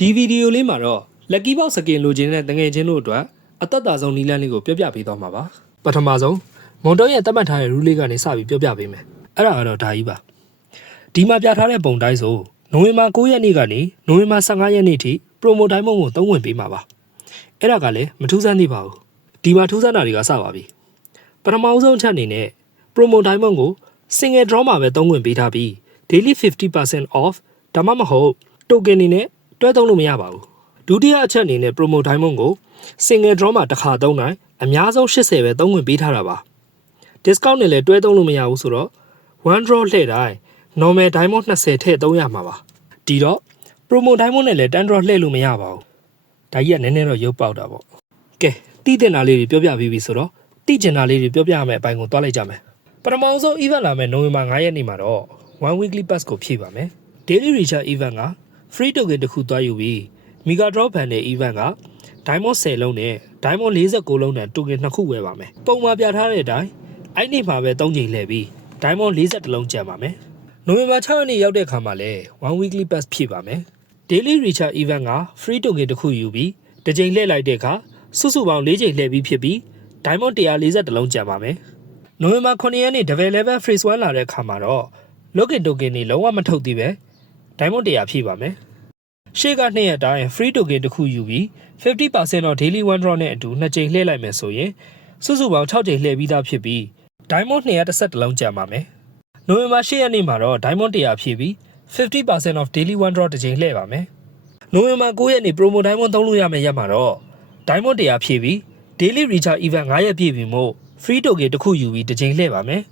ဒီဗီဒီယိုလေးမှာတော့ lucky box skin လိုချင်တဲ့တငယ်ချင်းတို့အတွက်အသက်တာဆုံးနီလန်းလေးကိုပြောပြပေးသွားမှာပါပထမဆုံးမွန်တော့ရဲ့တတ်မှတ်ထားတဲ့ rule လေးကနေစပြီးပြောပြပေးမယ်အဲ့ဒါကတော့ဒါကြီးပါဒီမှာပြထားတဲ့ပုံတိုင်းဆိုနိုဝင်ဘာ9ရက်နေ့ကနေနိုဝင်ဘာ15ရက်နေ့ထိ promo တိုင်းမုံကိုသုံးဝင်ပေးမှာပါအဲ့ဒါကလည်းမထူးဆန်းသေးပါဘူးဒီမှာထူးဆန်းတာတွေကစပါပြီပထမဆုံးအချက်အနေနဲ့ promo တိုင်းမုံကို single draw မှာပဲသုံးဝင်ပေးထားပြီး daily 50% off ဒါမှမဟုတ် token အနေနဲ့ တွဲသုံးလို့မရပါဘူးဒုတိယအချက်အနေနဲ့ promo diamond ကို single draw မှာတစ်ခါသုံးနိုင်အများဆုံး80ပဲသုံးဝင်ပေးထားတာပါ discount နဲ့လည်းတွဲသုံးလို့မရဘူးဆိုတော့ one draw လှည့်တိုင်း normal diamond 20ထည့်သုံးရမှာပါဒီတော့ promo diamond နဲ့လည်း 10 draw လှည့်လို့မရပါဘူးဒါကြီးကနည်းနည်းတော့ရုပ်ပေါက်တာပေါ့ကဲတိတင်တာလေးတွေပြောပြပြီးပြီဆိုတော့တိကျင်တာလေးတွေပြောပြရမယ့်အပိုင်းကိုသွားလိုက်ကြမယ်ပထမဆုံး event လာမယ့်နိုဝင်ဘာ9ရက်နေ့မှာတော့ one weekly pass ကိုဖြည့်ပါမယ် daily recharge event က free token တစ်ခုသွားယူပြီး mega drop ဘန်တဲ့ event က diamond 10လုံးနဲ့ diamond 49လုံးနဲ့ token နှစ်ခုဝယ်ပါမယ်ပုံမှာပြထားတဲ့အတိုင်းအဲ့ဒီမှာပဲ3ချိန်လှည့်ပြီး diamond 42လုံးကျန်ပါမယ်နိုဝင်ဘာ6ရက်နေ့ရောက်တဲ့အခါမှာလဲ one weekly pass ဖြည့်ပါမယ် daily recharge event က free token တစ်ခုယူပြီးတစ်ချိန်လှည့်လိုက်တဲ့အခါစုစုပေါင်း4ချိန်လှည့်ပြီးဖြစ်ပြီး diamond 142လုံးကျန်ပါမယ်နိုဝင်ဘာ9ရက်နေ့ double level freeze 1လာတဲ့အခါမှာတော့ login token တွေလုံးဝမထုတ်သေးပဲ diamond 100ဖြည့်ပါမယ်ရှေ့ကနှစ်ရက်တိုင်း free token တစ်ခုယူပြီး50%တော့ daily one draw နဲ့အတူနှစ်ချိန်လှည့်လိုက်မယ်ဆိုရင်စုစုပေါင်း6ချိန်လှည့်ပြီးသားဖြစ်ပြီး diamond 211လုံးကျန်ပါမယ်နိုဝင်ဘာ10ရက်နေ့မှာတော့ diamond 100ဖြည့်ပြီး50% of daily one draw တစ်ချိန်လှည့်ပါမယ်နိုဝင်ဘာ9ရက်နေ့ promo diamond သုံးလို့ရမယ့်ရက်မှာတော့ diamond 100ဖြည့်ပြီး daily recharge event 9ရက်ပြည့်ပြီမို့ free token တစ်ခုယူပြီးတစ်ချိန်လှည့်ပါမယ်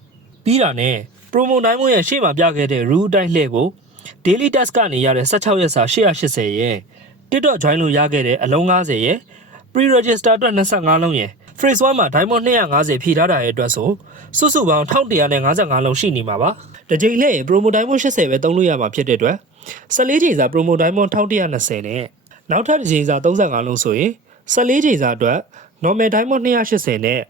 ပြီးတာနဲ့ promo diamond ရဲ့ရှေ့မှာပြခဲ့တဲ့ rule အတိုင်းလှည့်ဖို့ daily task ကနေရတဲ့16ရက်စာ880ရဲ့ TikTok join လို့ရခဲ့တဲ့အလုံး90ရဲ့ pre-register အတွက်25လုံးရဲ့ phrase 1မှာ diamond 250ဖြည့်ထားတာရဲ့အတွက်ဆိုစုစုပေါင်း1155လုံးရှိနေမှာပါတစ်ချိန်လှည့်ရင် promo diamond 80ပဲသုံးလို့ရမှာဖြစ်တဲ့အတွက်14ချိန်စာ promo diamond 1120နဲ့နောက်ထပ်တစ်ချိန်စာ35လုံးဆိုရင်14ချိန်စာအတွက် normal diamond 280နဲ့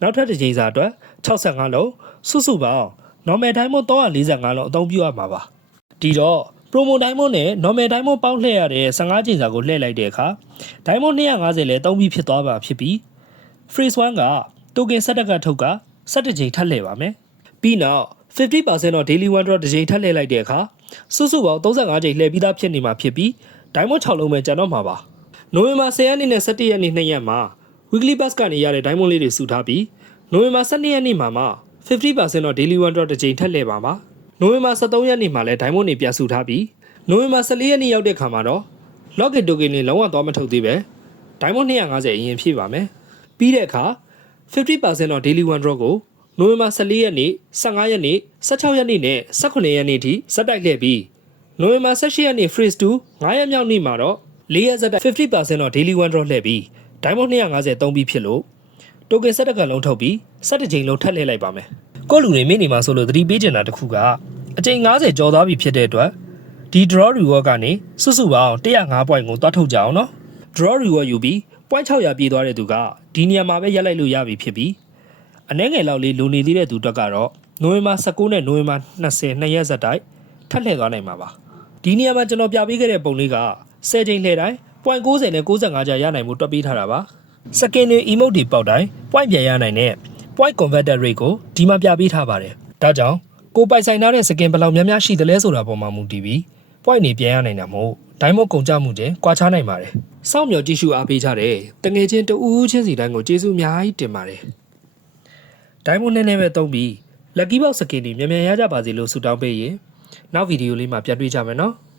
နောက်ထပ်တစ်ချိန်စာအတွက်65လုံးစုစုပေါင်း normal diamond 345လုံးအသုံးပြုရမှာပါ ဒီတော့ promo diamond နဲ့ normal diamond ပေါင်းလှည့်ရတဲ့15ချိန်စာကိုလှည့်လိုက်တဲ့အခါ diamond 250လဲသုံးပြီးဖြစ်သွားပါဖြစ်ပြီး phrase 1က token 17ကထုတ်က17ချိန်ထပ်လှည့်ပါမယ်ပြီးနောက်50%တော့ daily one draw တစ်ချိန်ထပ်လှည့်လိုက်တဲ့အခါစုစုပေါင်း35ချိန်လှည့်ပြီးသားဖြစ်နေမှာဖြစ်ပြီး diamond 6လုံးပဲကျန်တော့မှာပါနိုဝင်ဘာ10ရက်နေ့နဲ့17ရက်နေ့နှစ်ရက်မှာ weekly pass ကနေရတဲ့ diamond လေးတွေစုထားပြီးနိုဝင်ဘာ12ရက်နေ့မှာမှ50%တော့ daily one draw တစ်ချိန်ထပ်လှည့်ပါမှာ နိုဝင်ဘာ13ရက်နေ့မှာလည်း diamond တွေပြန်စုထားပြီးနိုဝင်ဘာ14ရက်နေ့ရောက်တဲ့ခါမှာတော့ login token တွေလုံးဝသွားမထုတ်သေးပဲ diamond 250အရင်ဖြည့်ပါမယ်ပြီးတဲ့အခါ50%တော့ daily one draw ကိုနိုဝင်ဘာ14ရက်နေ့15ရက်နေ့16ရက်နေ့နဲ့18ရက်နေ့ထိစက်တိုက်လှည့်ပြီးနိုဝင်ဘာ18ရက်နေ့ freeze 2 9ရက်မြောက်နေ့မှာတော့4ရက်စက်တိုက်50%တော့ daily one draw လှည့်ပြီး diamond 250သုံးပြီးဖြစ်လို့ token 7တကန်လုံးထုတ်ပြီး7ချိန်လုံးထပ်လှည့်လိုက်ပါမယ်ကိုယ့်လူတွေမိနေမှာဆိုလို့သတိပေးချင်တာတစ်ခုက အချိန်90ကျော်သွားပြီဖြစ်တဲ့အတွက်ဒီ draw reward ကနေစုစုပေါင်း105 point ကိုတွားထုတ်ကြအောင်နော် draw reward ယူပြီး point 600ပြေးသွားတဲ့သူကဒီနေရာမှာပဲရက်လိုက်လို့ရပြီဖြစ်ပြီးအနည်းငယ်လောက်လေးလိုနေသေးတဲ့သူတက်ကတော့နိုဝင်ဘာ19နဲ့နိုဝင်ဘာ20နှစ်ရက်ဆက်တိုက်ထပ်လှည့်သွားနိုင်မှာပါဒီနေရာမှာကျွန်တော်ပြပေးခဲ့တဲ့ပုံလေးက10ချိန်လှည့်တိုင်း point 90နဲ့95ကြာရနိုင်မှုတွက်ပေးထားတာပါစကင်တွေ emote တွေပေါက်တိုင်း point ပြန်ရနိုင်တဲ့ point converter rate ကိုဒီမှာပြပေးထားပါတယ်ဒါကြောင့် ကိုပိုင်ဆိုင်ထားတဲ့စကင်ဘယ်လောက်များများရှိသလဲဆိုတာပေါ်မှာမူတည်ပြီး point နေပြန်ရနိုင်တာမို့ဒိုင်းမကုန်ကြမှုချင်းကွာခြားနိုင်ပါတယ်။စောင့်မျှော်ကြည့်ရှုအားပေးကြတဲ့တငယ်ချင်းတူဦးချင်းစီတိုင်းကိုကျေးဇူးအများကြီးတင်ပါတယ်။ဒိုင်းမနည်းနည်းပဲသုံးပြီး lucky box skin တွေမြန်မြန်ရကြပါစေလို့ဆုတောင်းပေးရင်နောက်ဗီဒီယိုလေးမှာပြန်တွေ့ကြမယ်နော်။